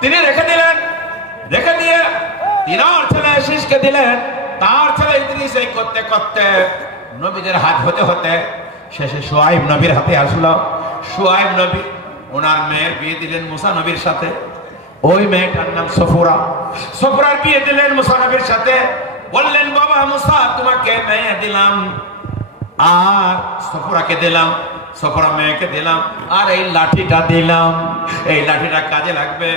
তিনি রেখে দিলেন। রেখে দিয়ে তিনার ছেলে শীষকে দিলেন। তার ছেলে ইদ্রিস এই করতে করতে নবীদের হাত হতে হতে শেষে শুআইব নবীর হাতে আসলো। শুআইব নবী ওনার মেয়ের বিয়ে দিলেন মুসা নবীর সাথে। ওই মেয়েটার নাম সফুরা। সফুরার বিয়ে দিলেন মুসা নবীর সাথে। বললেন বাবা মুসা তোমাকে মেয়ে দিলাম আর সফুরাকে দিলাম, সফুরা মেয়েকে দিলাম, আর এই লাঠিটা দিলাম। এই লাঠিটা কাজে লাগবে,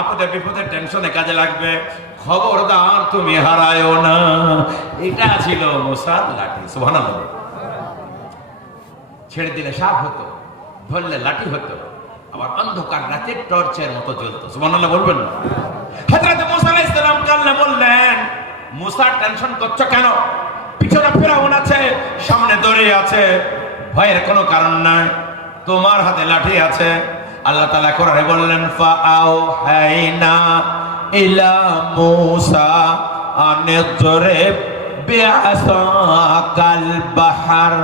আপদে বিপদে টেনশনে কাজে লাগবে, খবরদার তুমি হারায়ও না। এটা ছিল মুসার লাঠি। সুবহানাল্লাহ। ছেড়ে দিলে সাপ হতো, ধরলে লাঠি হতো, আবার অন্ধকার রাতে টর্চের মতো জ্বলতো। সুবহানাল্লাহ বলবেন না? হযরত মুসা আলাইহিস সালাম কান্না বললেন, মুসা টেনশন করছো কেন? পিছনে ফেরাউন আছে, সামনে দড়ি আছে, ভয়ের কোনো কারণ নাই, তোমার হাতে লাঠি আছে। আল্লাহ তাআলা কোরআনে বললেন ফাআউহাইনা ইলা মুসা আনিযরিব বিআসাকাল বাহর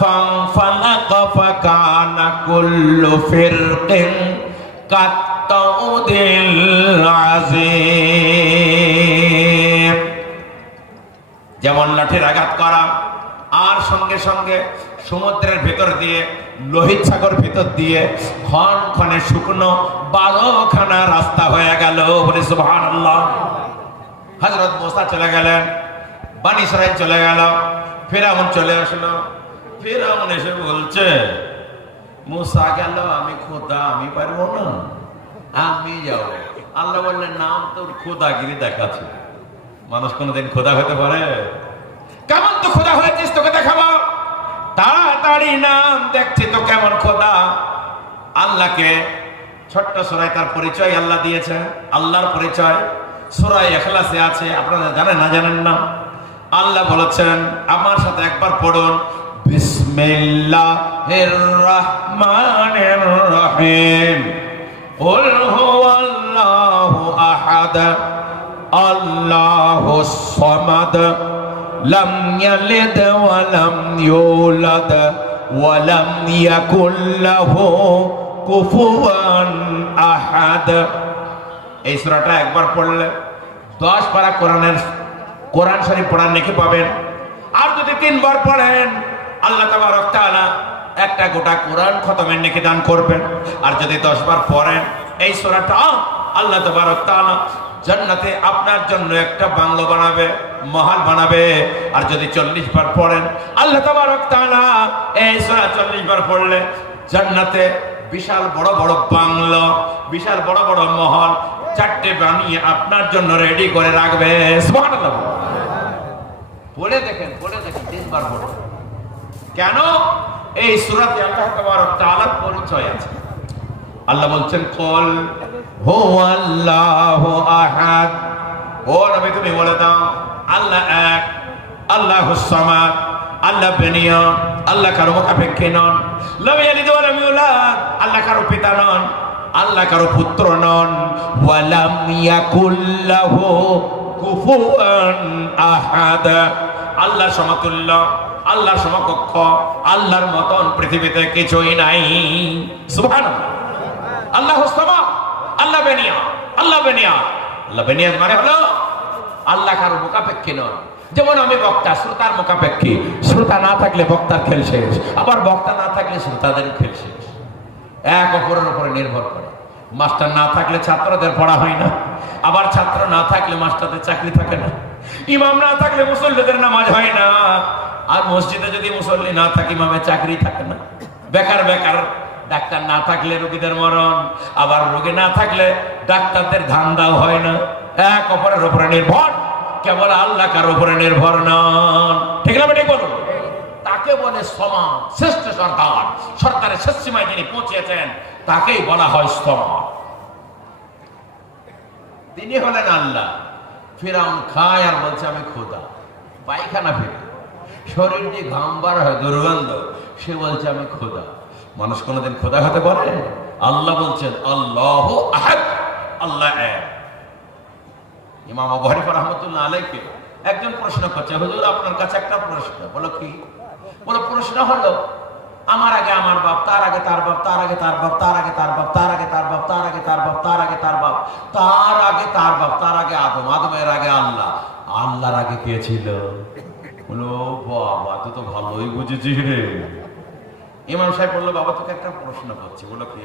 ফানফালাকা ফাকানা কুল্লু ফিরকিন কাত্তাউদিল আযীম। যেমন লাঠির আঘাত করা আর সঙ্গে সঙ্গে সমুদ্রের ভেতর দিয়ে, লোহিত সাগর ভেতর দিয়ে ক্ষণ ক্ষণে শুকনো 12খানা রাস্তা হয়ে গেল। বলে সুবহানাল্লাহ। হযরত মুসা চলে গেলেন, বনী ইসরাইল চলে গেল, ফিরআউন চলে আসলো। ফিরআউন এসে বলছে মুসা গেল, আমি খোদা, আমি পারবো না, আমি যাও। আল্লাহ বললেন নাম তোর খোদাগিরি দেখাচ্ছে। মানুষ কোনোদিন খোদা হতে পারে? কেমন তো খোদা হয়েছিস, তোকে দেখাবো, তাড়াতাড়ি নাম, দেখছি তো কেমন খোদা। আল্লাহকে ছোট্ট সূরায় তার পরিচয় আল্লাহ দিয়েছে, আল্লাহর পরিচয় সূরা ইখলাসে আছে। আপনারা জানেন না জানেন না? আল্লাহ বলেছেন, আমার সাথে একবার পড়ুন, বিসমিল্লাহির রহমানির রহিম। কুল হুয়াল্লাহু আহাদ আল্লাহুস সামাদ লাম ইয়ালিদ ওয়া লাম ইউলাদ ওয়া লাম ইয়াকুল লাহু কুফুয়ান আহাদ। এই সূরাটা একবার পড়লে 10 পারা কোরআন শরীফ পড়ার নেকি পাবেন। আর যদি 3 বার পড়েন আল্লাহ তাবারক তাআলা একটা গোটা কোরআন খতমের নেকি দান করবেন। আর যদি 10 বার পড়েন এই সূরাটা, আল্লাহ তাবারক তাআলা জান্নাতে আপনার জন্য একটা বাংলো বানাবে, মহল বানাবে। আর যদি 40 বার পড়েন আল্লাহ তাবারক তাআলা এই সূরা 40 বার পড়লে জান্নাতে বিশাল বড় বড় বাংলো, বিশাল বড় বড় মহল 4টে বানিয়ে আপনার জন্য রেডি করে রাখবে। সুবহানাল্লাহ। পড়ে দেখেন, পড়ে দেখেন, 3 বার পড়ুন। কেন? এই সূরাতে আল্লাহ তাবারক তাআলার পরিচয় আছে। আল্লাহ বলছেন কুল হুয়াল্লাহু আহাদ। ও নবী তুমি বলে দাও আল্লাহ এক, আল্লাহুস সামাদ, আল্লাহ বেনিয়ান, আল্লাহ কারো মুখাপেক্ষী নন। লাম ইয়ালিদ ওয়া লাম ইউলাদ, আল্লাহ কারো পিতা নন, আল্লাহ কারো পুত্র নন। ওয়া লাম ইয়াকুল লাহু কুফুয়ান আহাদ, আল্লাহ সমতুল্য, আল্লাহর সমকক্ষ, আল্লাহর মতন পৃথিবীতে কিছুই নাই। সুবহানাল্লাহ। আল্লাহুস সামাদ, আল্লাহ বেনিয়ান, আল্লাহ বেনিয়ান। আল্লাহ বেনিয়ান মানে হলো আল্লাহ কারো মুখাপেক্ষী নন। যেমন আমি বক্তা, শ্রোতার মুখাপেক্ষী। শ্রোতা না থাকলে বক্তার খেল শেষ, আবার বক্তা না থাকলে শ্রোতাদের খেল শেষ। এক অপরের উপরে নির্ভর করে। মাস্টার না থাকলে ছাত্রদের পড়া হয় না, আবার ছাত্র না থাকলে মাস্টারদের চাকরি থাকে না। ইমাম না থাকলে মুসল্লিদের নামাজ হয় না, আর মসজিদে যদি মুসল্লি না থাকে ইমামের চাকরি থাকে না। বেকার বেকার। ডাক্তার না থাকলে রোগীদের মরণ, আবার রোগী না থাকলে ডাক্তারদের ধান্দাও হয় না। এক অপরের উপরে নির্ভর, কেবল আল্লাহ কার উপরে নির্ভর নন। ঠিক না বেটি বলুন? তাকে বলে সমাজ, শ্রেষ্ঠ সরকার। সরকারের শেষ সীমায় যিনি পৌঁছেছেন তাকেই বলা হয় সমাজ। তিনি হলেন আল্লাহ। ফিরআউন খায় আর বলছে আমি খোদা। পায়খানা ফিরে শরীর দিয়ে ঘাম বার হয়, দুর্গন্ধ, সে বলছে আমি খোদা। মানুষ কোনোদিন খোদা হতে পারে? আল্লাহ বলছেন আল্লাহু আহাদ, আল্লাহ এক। ইমাম আবু হানিফা রাহমাতুল্লাহ আলাইহি একজন প্রশ্ন করছে, হুজুর আপনার কাছে একটা প্রশ্ন। বলো কি? বলো প্রশ্ন হলো আমার আগে আমার বাপ, তার আগে তার বাপ, তার আগে তার বাপ, তার আগে তার বাপ, তার আগে তার বাপ, তার আগে তার বাপ, তার আগে তার বাপ, তার আগে তার বাপ, তার আগে আদম, আদমের আগে আল্লাহ, আল্লাহর আগে কে ছিল? বলো বাবা, তুই তো ভালোই বুঝেছিস রে। ইমাম সাহেব বললো, বাবা তোকে একটা প্রশ্ন করছি। বলো কি?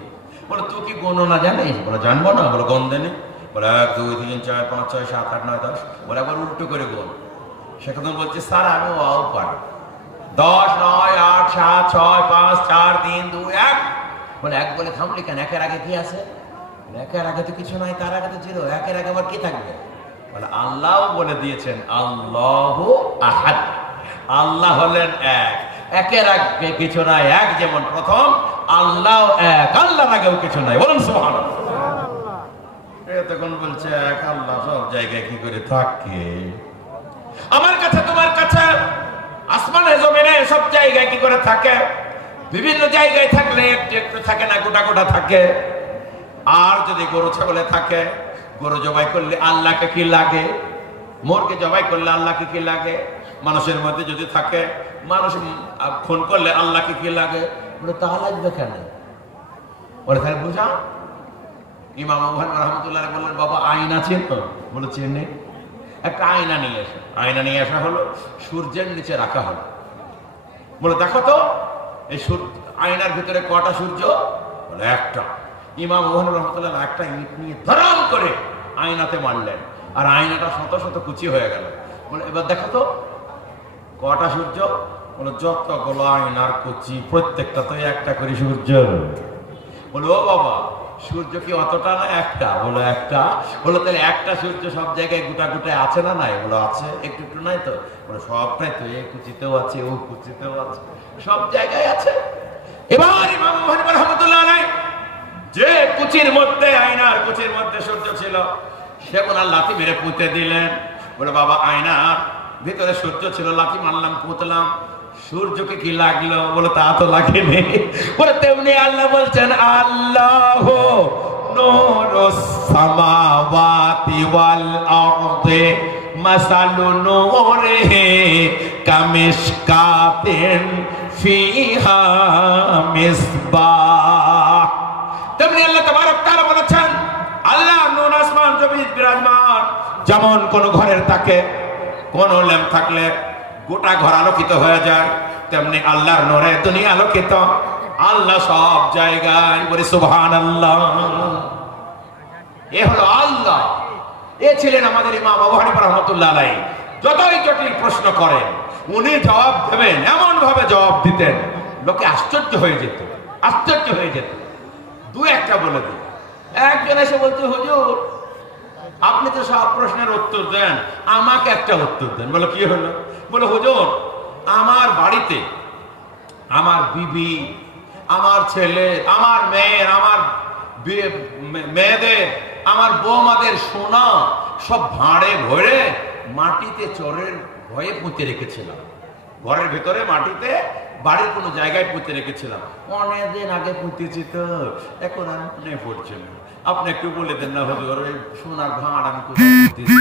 বলো তুই কি গণনা জানিস? বলো জানবো না। বলো গণ দেনি। বলে 1 2 3 4 5 6 7 8 9 10। বলে একবার উল্টো করে গোল। সেখানে বলছে স্যার আমি ওয়াও পারি, 10 9 8 7 6 5 4 3 2 1। বলে এক বলে থামলি কেন? একের আগে কি আছে? একের আগে তো কিছু নাই, তার আগে তো জিরো, একের আগে আবার কি থাকবে? বলে আল্লাহ বলে দিয়েছেন আল্লাহু আহাদ, আল্লাহ হলেন এক, একের আগে কিছু নাই, এক যেমন প্রথম, আল্লাহ এক, আল্লাহর আগেও কিছু নাই। বলুন সুবহানাল্লাহ। তখন বলছে এক আল্লাহ সব জায়গায় কি করে থাকে? আমার কাছে তোমার কাছে আসমানে জমিনে সব জায়গায় কি করে থাকে? বিভিন্ন জায়গায় থাকলে একটু একটু থাকে না, গোটা গোটা থাকে। আর যদি গরু ছাগলে থাকে, গরু জবাই করলে আল্লাহকে কি লাগে? মোরকে জবাই করলে আল্লাহকে কি লাগে? মানুষের মধ্যে যদি থাকে, মানুষ খুন করলে আল্লাহকে কি লাগে? বলে তা লাগবে কেন? বলে তাহলে বুঝা। ইমাম আবু হানিফা রাহমাতুল্লাহ আলাইহি বললেন, বাবা আয়না আছে তো? বলে চেনে। একটা আয়না নিয়ে আসা। আয়না নিয়ে আসা হলো, সূর্যের নিচে রাখা হলো। বলে দেখো তো এই আয়নার ভিতরে কটা সূর্য? বলে একটা। ইমাম আবু হানিফা রাহমাতুল্লাহ একটা ইট নিয়ে ধরাম করে আয়নাতে মারলেন, আর আয়নাটা শত শত কুচি হয়ে গেল। বলে এবার দেখো তো কটা সূর্য? বলে যতগুলো আয়নার কুচি প্রত্যেকটা তো একটা করে সূর্য। বলে ও বাবা, সূর্য কি অতটা না? একটা। বলে একটা। বলে তাহলে একটা সূর্য সব জায়গায় গোটা গোটায় আছে না নাই? বলে আছে। একটু একটু নাই তো? বলে সবটাই তো, এই কুচিতেও আছে, ও কুচিতেও আছে, সব জায়গায় আছে। এবার ইমাম আবু হানিফা রাহমাতুল্লাহ আলাইহি যে কুচির মধ্যে, আয়নার কুচির মধ্যে সূর্য ছিল, সে ওনার লাথি মেরে পুঁতে দিলেন। বলে বাবা আয়নার ভিতরে সূর্য ছিল, লাথি মারলাম, পুঁতলাম, সূর্যকে কি লাগলো? বলে তা তো লাগেনি। বলে তেমনি আল্লাহ বলছেন আল্লাহু নূরুস সামাওয়াতি ওয়াল আরদি মাসালু নূরিহি কামিশকাতিন ফিহা মিসবাহ। তেমনি আল্লাহ তাবারক তাআলা বলেছেন আল্লাহ নূর আসমান জমিন বিরাজমান। যেমন কোন ঘরের থাকে, কোন ল্যাম্প থাকলে গোটা ঘর আলোকিত হয়ে যায়, তেমনি আল্লাহর নূরে দুনিয়া আলোকিত। আল্লাহ সব জায়গায়। বলে সুবহানাল্লাহ। এ হলো আল্লাহ। এ ছিলেন আমাদের ইমাম আবু হানিফা রাহমাতুল্লাহ আলাইহি। যতই জটিল প্রশ্ন করেন উনি জবাব দেবেন, এমন ভাবে জবাব দিতেন লোকে আশ্চর্য হয়ে যেত, আশ্চর্য হয়ে যেত। দু একটা বলে দিই। একজন এসে বলছে হুজুর আপনি তো সব প্রশ্নের উত্তর দেন, আমাকে একটা উত্তর দেন। বলে কি হলো? বলে হুজুর আমার বাড়িতে আমার বিবি, আমার ছেলে, আমার মেয়ের, আমার মেয়েদের, আমার বৌমাদের সোনা সব ভাঁড়ে ভরে মাটিতে চরের ভয়ে পুঁতে রেখেছিলাম। ঘরের ভিতরে মাটিতে বাড়ির কোনো জায়গায় পুঁতে রেখেছিলাম। অনেকদিন আগে পুঁতেছি তো, এখন আর মনে পড়ছে না। আপনি একটু বলে দেন না হুজুর, ওই সোনার ভাঁড় আমি কোথায় পুঁতেছি?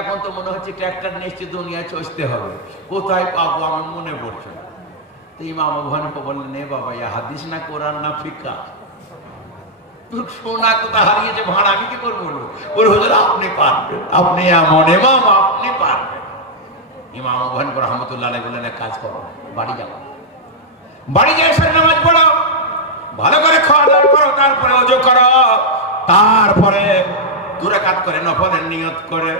এখন তো মনে হচ্ছে ট্র্যাক্টর নিশ্চয় দুনিয়ায় চষতে হবে, কোথায় পাবো আমি মনে পড়ছে না। তো ইমাম আবু হানিফা বললেন এ বাবা, ইয়া হাদিস না কোরআন না ফিকহ, তোর সোনা কোথা হারিয়েছে, ভাঁড় আমি কি করবো? ওর হুজুর আপনি পারবেন, আপনি এমন ইমাম, আপনি পারবেন। ইমাম আবু হানিফা রাহমাতুল্লাহ আলাইহি বললেন এক কাজ করো, বাড়ি যাও, বাড়ি গিয়ে এসে নামাজ পড়ো, ভালো করে খাওয়া দাওয়া করো, তারপরে ওযু করো, তারপরে 2 রাকাত করে নফলের নিয়ত করে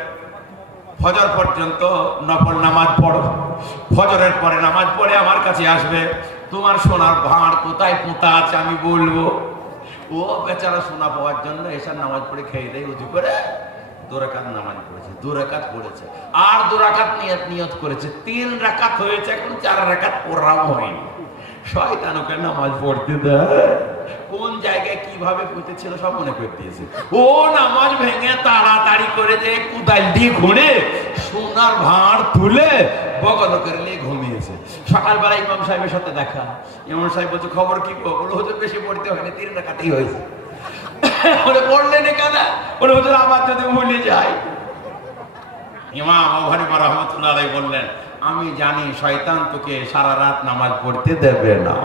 ফজর পর্যন্ত নফল নামাজ পড়ো। ফজরের পরে নামাজ পড়ে আমার কাছে আসবে, তোমার সোনার ভাঁড় কোথায় পোঁতা আছে আমি বলবো। ও বেচারা সোনা পাওয়ার জন্য এসার নামাজ পড়ে খেয়ে দেয়, উজু করে 2 রাকাত নামাজ পড়েছে, 2 রাকাত পড়েছে, আর 2 রাকাত নিয়ত করেছে, 3 রাকাত হয়েছে, এখন 4 রাকাত পড়াও হয়নি। শয়তান ওকে নামাজ পড়তে দেয়, কোন জায়গায় কিভাবে পুঁতেছিল সব মনে করে দিয়েছে। ও নামাজ ভেঙে তাড়াতাড়ি করে যে কুদাল দিয়ে ঘুরে সোনার ভাঁড় তুলে বগল করে নিয়ে ঘুমিয়েছে। সকালবেলা ইমাম সাহেবের সাথে দেখা, ইমাম সাহেব বলছে খবর কি? বলো হুজুর বেশি পড়তে হয়নি, 3 রাকাতই হয়েছে। বলে পড়লেন কেন? বলে হুজুর আবার যদি ভুলে যায়। ইমাম আবু হানিফা রাহমাতুল্লাহ আলাইহি বললেন আমি জানি শয়তান তোকে সারা রাত নামাজ পড়তে দেবে না,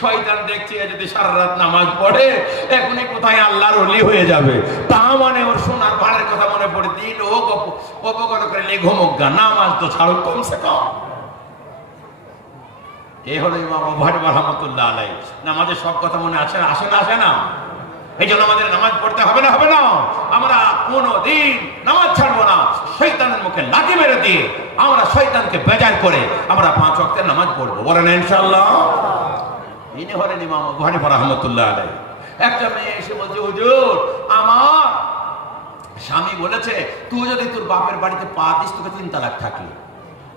শয়তান দেখছে যদি সারা রাত নামাজ পড়ে এখনই কোথায় আল্লাহর ওলি হয়ে যাবে, তা মানে ওর সোনার ভাড়ের কথা মনে পড়ে দিল ও অপকর করে ঘুমুক গা, নামাজ তো ছাড়ো কমসে কম। এই হলো ইমাম আবু হানিফা রাহমাতুল্লাহ আলাইহি। নামাজের সব কথা মনে আসে না? এই জন্য আমাদের নামাজ পড়তে হবে না। আমরা কোনদিন নামাজ ছাড়বো না। শয়তানের মুখে লাথি মেরে দিয়ে আমরা শয়তানকে বেজার করে আমরা 5 ওয়াক্তের নামাজ পড়বো, বলেন ইনশাআল্লাহ। ইনি হলেন ইমাম আবু হানিফা রাহমাতুল্লাহ আলাইহি। একটা মেয়ে এসে বলছে, হুজুর আমার স্বামী বলেছে তুই যদি তোর বাপের বাড়িতে পা দিস তোকে 3 তালাক থাকলো।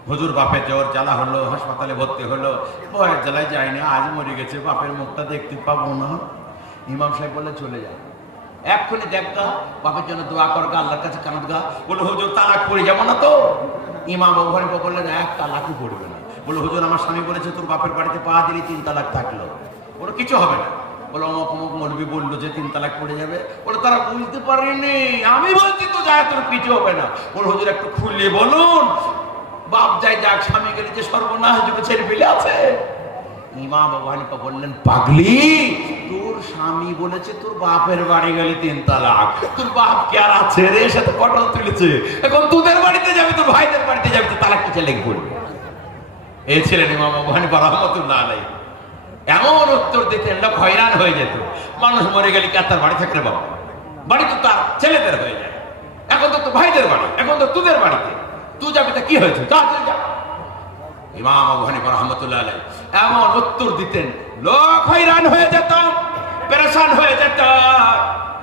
হুজুর বাপের জ্বর জ্বালা হলো, হাসপাতালে ভর্তি হলো, ভয়ের জ্বালায় যায়নি, আজ মরে গেছে, বাপের মুখটা দেখতে পাবো না। ইমাম সাহেব বললে চলে যায়, এক্ষুনি দেখা বাপের জন্য দোয়া করগা, আল্লাহর কাছে কাঁদ গা। বলে হুজুর তালাক পড়ে যাবো না তো? ইমাম আবু হানিফা বললেন 1 তালাকও পড়বে না। বলে হুজুর আমার স্বামী বলেছে তোর বাপের বাড়িতে পা দিলে 3 তালাক থাকলো। বলে কিছু হবে না। বলে অমুক মৌলবী বললো যে 3 তালাক পড়ে যাবে। বলে তারা বুঝতে পারেনি, আমি বলছি তো যায় তোর কিছু হবে না। বলে হুজুর একটু খুলে বলুন, বাপ যাই যাক স্বামী গেলে যে সর্বনাশ যুগে ছেড়ে ফেলে আছে। ইমাম আবু হানিফা বললেন, পাগলি, তোর স্বামী বলেছে তোর বাপের বাড়ি গেলে 3 তালাক, তোর বাপ কে আর আছে রে, সে তো কটল তুলেছে, এখন তোদের বাড়িতে যাবি, তোর ভাইদের বাড়িতে যাবি, তো তালাক কিছু লেগে পড়বে। এই ছিলেন ইমাম আবু হানিফা রাহমাতুল্লাহ আলাইহি। এমন উত্তর দিতেন লোক হয়রান হয়ে যেত। মানুষ মরে গেলে কি আর তার বাড়ি থাকে রে বাবা? বাড়ি তো তার ছেলেদের হয়ে যায়। এখন তো তোর ভাইদের বাড়ি, এখন তো তোদের বাড়িতে, তুই যাবি তা কি হয়েছে, যা। ইমাম আবু হানিফা রাহমাতুল্লাহ আলাইহি এমন উত্তর দিতেন, লোক হয়রান হয়ে যেত, পেরেশান হয়ে যেত।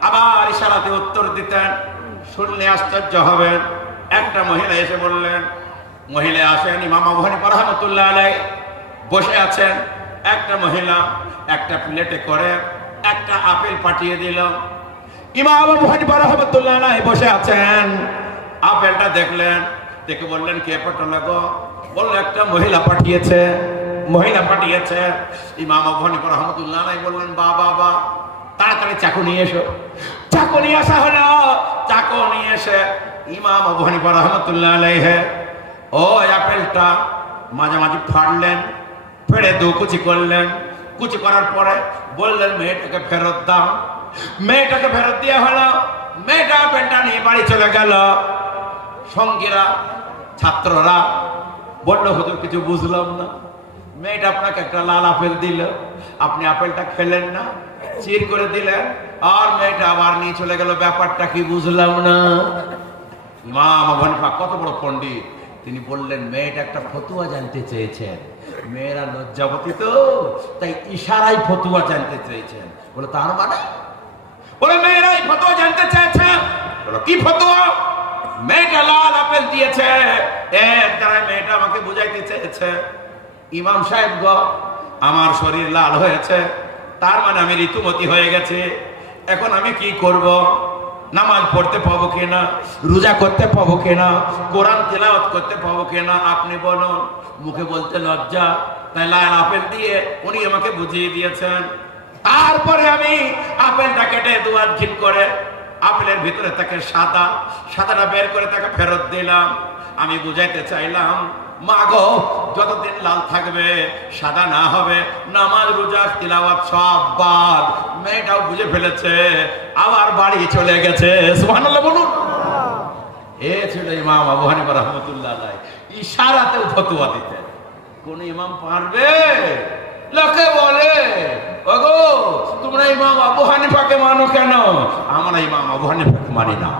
আবার ইশারাতে উত্তর দিতেন, শুনলে আশ্চর্য হবেন। একটা মহিলা এসে বললেন, মহিলা আসেন, ইমাম আবু হানিফা রাহমাতুল্লাহ আলাইহি বসে আছেন। একটা মহিলা একটা প্লেটে করে একটা আপেল পাঠিয়ে দিল। ইমাম আবু হানিফা রাহমাতুল্লাহ আলাইহি বসে আছেন, আপেলটা দেখলেন, দেখে বললেন কে পাঠালো গো? বললো একটা মহিলা পাঠিয়েছে। ইমাম আবু হানিফা রাহমাতুল্লাহ আলাইহি বললেন, বাবা তাড়াতাড়ি চাকু নিয়ে এসো। চাকু নিয়ে আসা হলো। চাকু নিয়ে এসে ইমাম আবু হানিফা রাহমাতুল্লাহ আলাইহি ওই আপেলটা মাঝামাঝি ফাড়লেন, ফেড়ে 2 কুচি করলেন। কুচি করার পরে বললেন মেয়েটাকে ফেরত দাও। মেয়েটাকে ফেরত দেওয়া হলো। মেয়েটা আপেলটা নিয়ে বাড়ি চলে গেল। সঙ্গীরা, ছাত্ররা বলল, হুজুর কিছু বুঝলাম না, মেয়েটা আপনাকে একটা লাল আপেল দিল, আপনি আপেলটা খেলেন না, চির করে দিলেন, আর মেয়েটা আবার নিয়ে চলে গেল, ব্যাপারটা কি বুঝলাম না। ইমাম আবু হানিফা কত বড় পণ্ডিত, তিনি বললেন মেয়েটা একটা ফতুয়া জানতে চেয়েছেন, মেয়েরা লজ্জাবতী তো, তাই ইশারায় ফতুয়া জানতে চেয়েছেন। বলে তার মানে? বলে মেয়েরাই ফতুয়া জানতে চেয়েছে। বলো কি ফতুয়া? মেয়েটা লাল আপেল দিয়েছে, এর দ্বারা মেয়েটা আমাকে বুঝাইতে চেয়েছে, ইমাম সাহেব গো আমার শরীর লাল হয়েছে, তার মানে আমি ঋতুমতী হয়ে গেছে, এখন আমি কি করব? নামাজ পড়তে পাবো কিনা, রোজা করতে পাবো কিনা, কোরআন তিলাওয়াত করতে পাবো কিনা, আপনি বলুন। মুখে বলতে লজ্জা, তাই লাল আপেল দিয়ে উনি আমাকে বুঝিয়ে দিয়েছেন। তারপরে আমি আপেলটা কেটে 2 হাত ঘিন করে আপেলের ভিতরে তাকে সাদাটা বের করে তাকে ফেরত দিলাম। আমি বুঝাইতে চাইলাম, মা গো যতদিন লাল থাকবে, সাদা না হবে, নামাজ রোজা তিলাওয়াত সব বাদ। মেয়েটাও বুঝে ফেলেছে, আবার বাড়ি চলে গেছে। সুবহানাল্লাহ বলুন। এ ছিল ইমাম আবু হানিফা রাহমাতুল্লাহ আলাইহি। ইশারাতেও ফতোয়া দিতেন। কোন ইমাম পারবে? লোকে বলে, ওগো তোমরা ইমাম আবু হানিফাকে মানো কেন? আমরা ইমাম আবু হানিফাকে মানি না।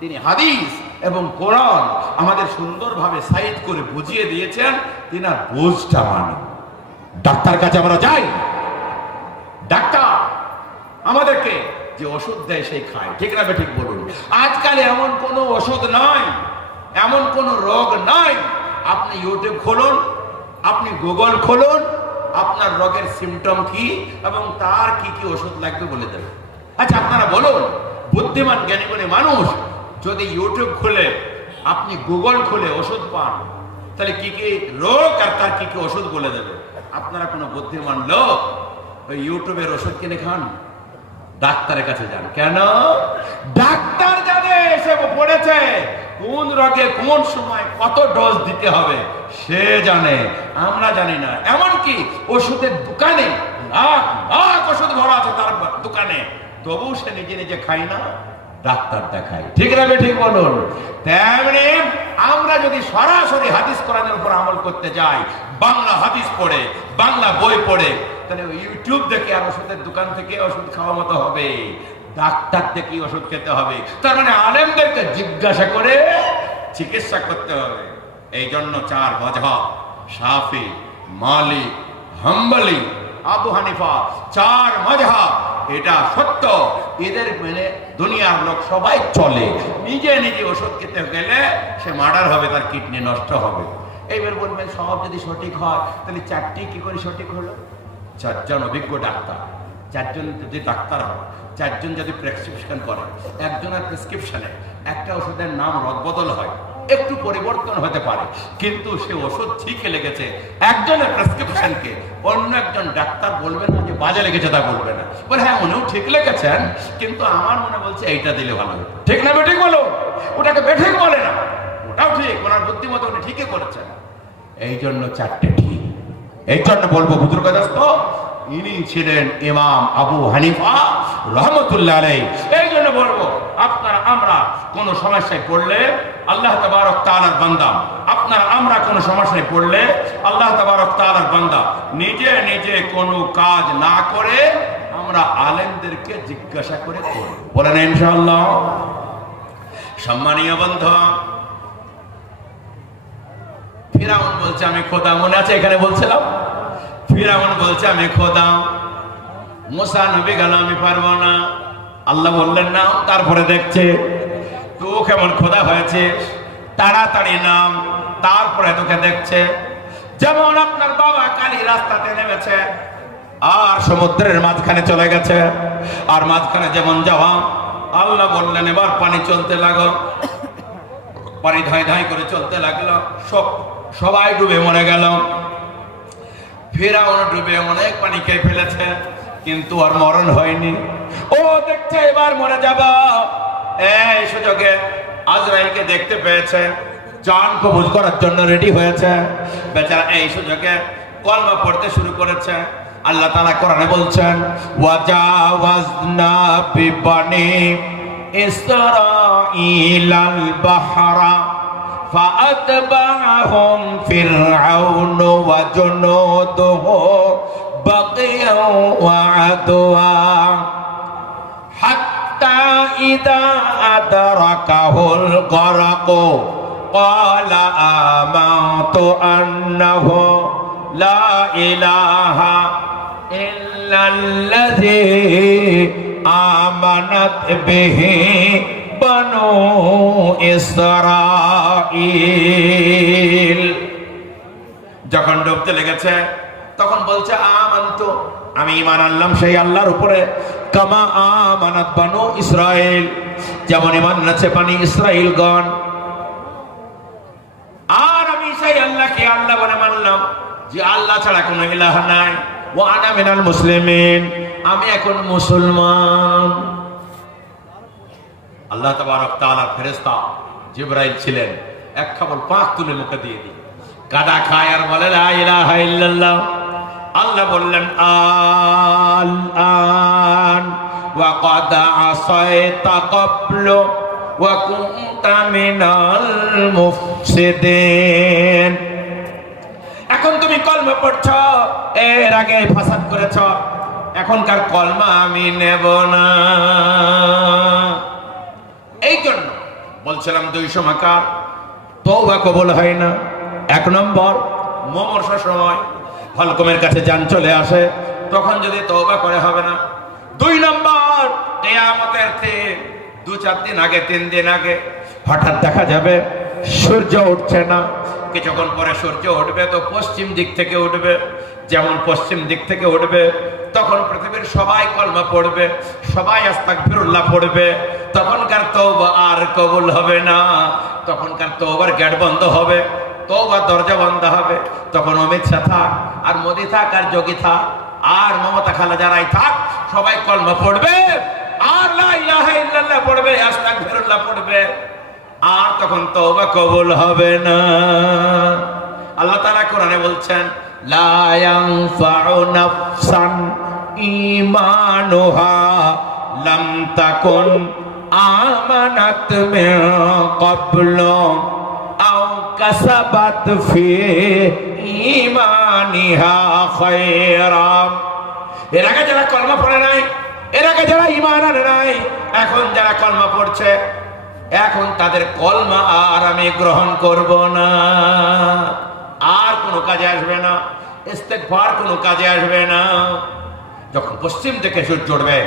তিনি হাদিস এবং কোরআন আমাদের সুন্দরভাবে সাইড করে বুঝিয়ে দিয়েছেন, তিনার বোঝটা মানে। ডাক্তার কাছে আমরা যাই, ডাক্তার আমাদেরকে যে ওষুধ দেয় সেই খায়, ঠিক না? ঠিক বলুন। আজকাল এমন কোন ওষুধ নাই, এমন কোন রোগ নাই, আপনি ইউটিউব খুলুন, আপনি গুগল খুলুন, আপনার রোগের সিমটম কি এবং তার কি কি ওষুধ লাগবে বলে দেবে। আচ্ছা আপনারা বলুন, বুদ্ধিমান জ্ঞানীগুণী মানুষ যদি ইউটিউব খুলে, আপনি গুগল খুলে ওষুধ পান, তাহলে কি কি রোগ আর তার কি কি ওষুধ বলে দেবে। আপনারা কোনো বুদ্ধিমান লোক ওই ইউটিউবের ওষুধ কিনে খান? ডাক্তারের কাছে যান। কেন? ডাক্তার জানে, এসে পড়েছে কোন রোগে কোন সময় কত ডোজ দিতে হবে, সে জানে, আমরা জানি না। এমনকি ওষুধের দোকানে লাখ লাখ ওষুধ ভরা আছে তার দোকানে, তবু সে নিজে নিজে খায় না, ডাক্তার দেখায়। ঠিক না ঠিক বলুন? তেমনি আমরা যদি সরাসরি হাদিস কোরআনের উপর আমল করতে যাই, বাংলা হাদিস পড়ে, বাংলা বই পড়ে, তাহলে ইউটিউব দেখে আর ওষুধের দোকান থেকে ওষুধ খাওয়া মতো হবে, ডাক্তার থেকে ওষুধ খেতে হবে। তার মানে আলেমদেরকে জিজ্ঞাসা করে চিকিৎসা করতে হবে। এই জন্য চার মাযহাব, শাফি, মালিক, হাম্বলি, আবু হানিফা, চার মাযহাব, এটা সত্য। এদের মেনে দুনিয়ার লোক সবাই চলে। নিজে নিজে ওষুধ খেতে গেলে সে মার্ডার হবে, তার কিডনি নষ্ট হবে। এইবার বলবেন সব যদি সঠিক হয় তাহলে চারটি কি করে সঠিক হলো? চারজন অভিজ্ঞ ডাক্তার, চারজন যদি ডাক্তার হয়, চারজন যদি প্রেসক্রিপশন করে, একজনের প্রেসক্রিপশনে একটা ওষুধের নাম রদবদল হয়, একটু পরিবর্তন হতে পারে, কিন্তু সে ওষুধ ঠিকই লেগেছে। একজনের প্রেসক্রিপশনকে অন্য একজন ডাক্তার বলবে না যে বাজে লেগেছে, তা বলবে না, বলে হ্যাঁ উনিও ঠিক লিখেছেন, কিন্তু আমার মনে বলছে এইটা দিলে ভালো হবে। ঠিক না বেঠিক বলো? ওটাকে বেঠিক বলে না, ওটাও ঠিক, ওনার বুদ্ধিমতো উনি ঠিকই করেছেন। এই জন্য চারটে ঠিক। এই জন্য বলবো হুজুর কাদাস্ত ইনি ছিলেন ইমাম আবু হানিফা রহমতুল্লাহ আলাইহি। এই জন্য বলবো আপনারা আমরা কোন সমস্যায় পড়লে আল্লাহ তাবারক তাআলার বান্দা, আপনারা আমরা কোন সমস্যায় পড়লে আল্লাহ তাবারক তাআলার বান্দা নিজে নিজে কোনো কাজ না করে আমরা আলেমদেরকে জিজ্ঞাসা করে করি। বলেন ইনশাআল্লাহ। সম্মানীয় বন্ধু, ফিরাউন বলছে আমি খোদা, মনে আছে এখানে বলছিলাম? ফিরাউন বলছে আমি খোদা, মুসা নবী গেল আমি পারবো না। আল্লাহ বললেন না, তারপরে দেখছে তুই কেমন খোদা হয়েছিস, তাড়াতাড়ি নাম, তারপরে তোকে দেখছে। যেমন আপনার বাবা কালী রাস্তাতে নেমেছে আর সমুদ্রের মাঝখানে চলে গেছে, আর মাঝখানে যেমন যাওয়া, আল্লাহ বললেন এবার পানি চলতে লাগো, পানি ধাই ধাই করে চলতে লাগলো, সবাই ডুবে মরে গেল। ফিরাউন ডুবে অনেক পানি খেয়ে ফেলেছে, কিন্তু আর মরণ হয়নি। ও দেখছে এবার মরে যাব, এই সুযোগে আজরাইলকে দেখতে পেয়েছে, জান কবুল করার জন্য রেডি হয়েছে। বেচারা এই সুযোগে কলমা পড়তে শুরু করেছে। আল্লাহ তাআলা কোরআনে বলছেন ওয়াজাওয়াজনা বিবানি ইসরাঈলাল বাহরা فأتبعهم فرعون وجنوده بغيا وعدوا حتى إذا أدركه الغرق قال آمنت أنه لا إله إلا الذي آمنت به বনু ইসরাঈল। যখন ডুবতে লেগেছে তখন বলছে আমানতু, আমি ঈমান আনলাম সেই আল্লাহর উপরে, কামা আমানাত বনু ইসরাঈল, যেমন ঈমান এনেছে বনি ইসরাঈলগণ। আর আমি সেই আল্লাহকে আল্লাহ বলে মানলাম যে আল্লাহ ছাড়া কোনো ইলাহ নাই। ওয়া আনা মিনাল মুসলিমিন, আমি এখন মুসলমান। আল্লাহ তাবারক তাআলার ফেরেশতা জিবরাইল ছিলেন, এক খাবল পাক তুলে মুখে দিয়ে দিই, কাদা খায় আর বলে লা ইলাহা ইল্লাল্লাহ। আল্লাহ বললেন আল আন ওয়া ক্বাদ আসাইতা ক্বাবলু ওয়া কুনতা মিনাল মুফসিদিন। এখন তুমি কলমা পড়ছো, এর আগে ফাসাদ করেছো, এখনকার কলমা আমি নেব না। এই জন্য বলছিলাম 200 মাকার তওবা কবুল হয় না। 1 নম্বর মমর্ষার সময় হলকমের কাছে জান চলে আসে, তখন যদি তওবা করে হবে না। 2 নম্বর কিয়ামতের ঠিক 2-4 দিন আগে, 3 দিন আগে হঠাৎ দেখা যাবে সূর্য উঠছে না, কিছুক্ষণ পরে সূর্য উঠবে, তো পশ্চিম দিক থেকে উঠবে। যেমন পশ্চিম দিক থেকে উঠবে তখন পৃথিবীর সবাই কলমা পড়বে, সবাই আস্তাগফিরুল্লাহ পড়বে। তখনকার তওবা আর কবুল হবে না, তখনকার তওবার গেট বন্ধ হবে, তওবার দরজা বন্ধ হবে। তখন অমিত শাহ থাক আর মোদি থাক আর যোগী থাক আর মমতা খালা যারাই থাক, সবাই কলমা পড়বে আর লা ইলাহা ইল্লাল্লাহ পড়বে, আস্তাগফিরুল্লাহ পড়বে, আর তখন তওবা কবুল হবে না। আল্লাহ তাআলা কোরআনে বলছেন লা ইয়ানফাউ নাফসান ঈমানুহা লাম তাকুন আমানাত মিন ক্বাবলু আও কাসাবাত ফি ঈমানিহা খায়রা। এর আগে যারা কলমা পড়ে নাই, এর আগে যারা ঈমান আনে নাই, এখন যারা কলমা পড়ছে, এখন তাদের কলমা আর আমি গ্রহণ করব না, আর কোনো কাজে আসবে না, ইস্তেগফার কোনো কাজে আসবে না। যখন পশ্চিম থেকে সূর্য উঠবে,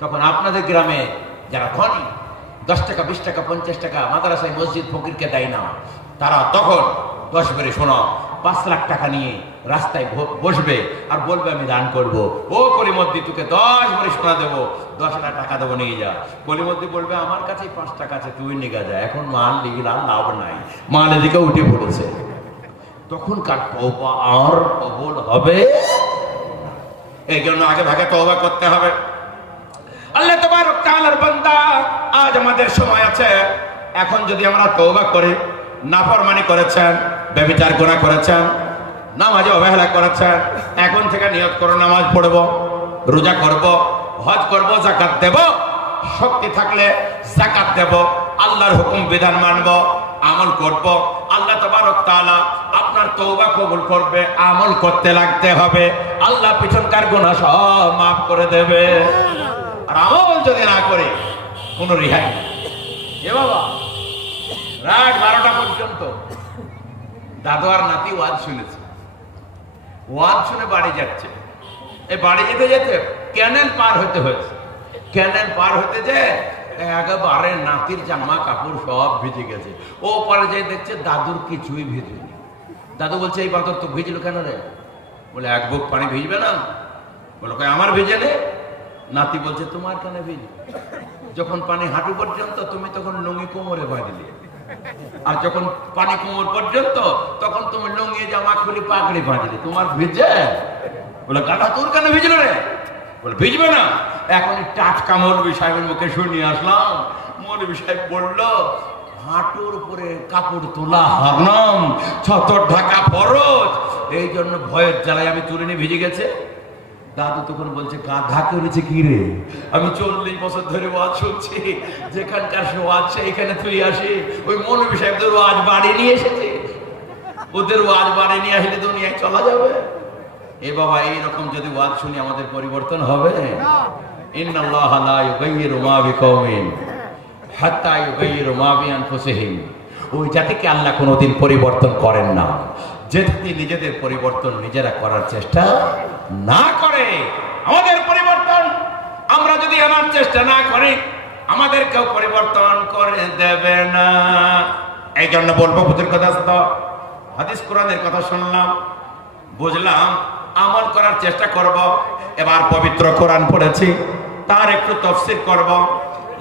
তখন আপনাদের গ্রামে যারা ধনী 10 টাকা 20 টাকা 50 টাকা মাদ্রাসায় মসজিদ ফকিরকে দেয় না, তারা তখন 10 বেরে শোনো 5 লাখ টাকা নিয়ে রাস্তায় বসবে আর বলবে আমি দান করব। ও কলিমদ্দি তোকে 10 বেরে সোনা দেবো, 10 লাখ টাকা দেবো, নিয়ে যা। কলিমদ্দি বলবে আমার কাছে 5 টাকা আছে, তুই নিয়ে যা, এখন মাল লিগিল আর লাভ নাই, মাল এদিকে উঠে পড়েছে। তখনকার তওবা আর কবুল হবে। এই জন্য আগে ভাগে তওবা করতে হবে। আল্লাহ তাবারক তাআলার বান্দা, আজ আমাদের সময় আছে, এখন যদি আমরা তওবা করি, নাফরমানি করেছেন, ব্যভিচার গুনাহ করেছেন, নামাজে অবহেলা করেছেন, এখন থেকে নিয়ত করো নামাজ পড়ব, রোজা করব, হজ করব, যাকাত দেব, শক্তি থাকলে যাকাত দেব, আল্লাহর হুকুম বিধান মানব, আমল করব। আল্লাহ তাবারক তাআলা আপনার তওবা কবুল করবে। আমল করতে লাগতে হবে, আল্লাহ পিছনকার গুনাহ সব মাফ করে দেবে। আর আমল যদি না করে কোনো রেহাই নেই। এ বাবা, রাত 12টা পর্যন্ত দাদু আর নাতি ওয়াজ শুনেছে, ওয়াজ শুনে বাড়ি যাচ্ছে। এই বাড়ি যেতে যেতে ক্যানেল পার হতে হয়েছে। ক্যানেল পার হতে যে একেবারে নাতির জামা কাপড় সব ভিজে গেছে। ও পরে যে দেখছে দাদুর কিছুই ভিজেনি। দাদু বলছে এই বাদর তো ভিজলো কেন রে? বলে এক বুক পানি ভিজবে না? বলে আমার ভিজে নে। নাতি বলছে তোমার কেন ভিজে? যখন পানি হাঁটু পর্যন্ত তুমি তখন লুঙ্গি কোমরে বাঁধলে, আর যখন পানি কোমর পর্যন্ত তখন তুমি লুঙ্গি জামা খুলে পাগড়ি বাঁধলে, তোমার ভিজে? বলে গাধা তোর কেন ভিজলো রে? বলে ভিজবে না। এখন টাটকা মৌলবী সাহেবের মুখে শুনিয়ে আসলাম। মৌলবী সাহেব বললো হাঁটুর উপরে কাপড় তোলা হারাম, ছতর ঢাকা ফরজ, এই জন্য ভয়ের জ্বালায় আমি তুলে ভিজে গেছে। দাদু তখন বলছে গাধা করেছে কি রে? আমি 40 বছর ধরে ওয়াজ শুনছি, যেখানকার ওয়াজ সেইখানে তুই আসি। ওই মৌলবী সাহেবদের ওয়াজ বাড়ি নিয়ে এসেছে, ওদের ওয়াজ বাড়ি নিয়ে আসলে দুনিয়ায় চলা যাবে? এ বাবা, এইরকম যদি ওয়াজ শুনি আমাদের পরিবর্তন হবে? ইন্নাল্লাহা লা ইউগাইয়িরু মা বিকওমিন হাত্তা ইউগাইয়িরু মা বিআনফুসিহিম। ওই জাতিকে আল্লাহ কোনোদিন পরিবর্তন করেন না যে জাতি নিজেদের পরিবর্তন নিজেরা করার চেষ্টা না করে। আমাদের পরিবর্তন আমরা যদি আনার চেষ্টা না করি, আমাদের কেউ পরিবর্তন করে দেবে না। এই জন্য বলবো, বুঝের কথা তো হাদিস কোরআনের কথা শুনলাম, বুঝলাম, আমল করার চেষ্টা করব। এবার পবিত্র কোরআন পড়েছি, তার একটু তাফসীর করব।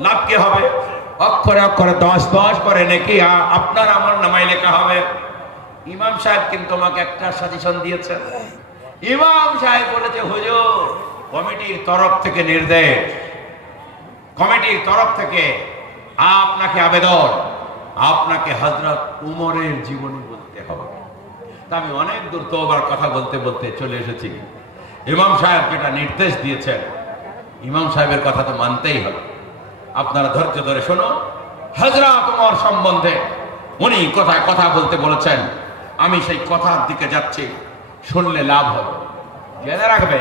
লাভ কি হবে? অক্ষরে অক্ষরে 10 করে নাকি আপনার আমার নামায় লেখা হবে। ইমাম সাহেব কিন্তু আমাকে একটা সাজেশন দিয়েছেন। ইমাম সাহেব বলেছে, হুজুর কমিটির তরফ থেকে নির্দেশ, কমিটির তরফ থেকে আপনাকে আবেদন, আপনাকে হযরত উমরের জীবনী বলতে হবে। তা আমি অনেক দূর তওবার কথা বলতে বলতে চলে এসেছি। ইমাম সাহেব যেটা নির্দেশ দিয়েছেন, ইমাম সাহেবের কথা তো মানতেই হবে। আপনারা ধৈর্য ধরে শোনো। হযরত উমর সম্বন্ধে উনি কথায় কথা বলতে বলেছেন, আমি সেই কথার দিকে যাচ্ছি, শুনলে লাভ হবে, জেনে রাখবে।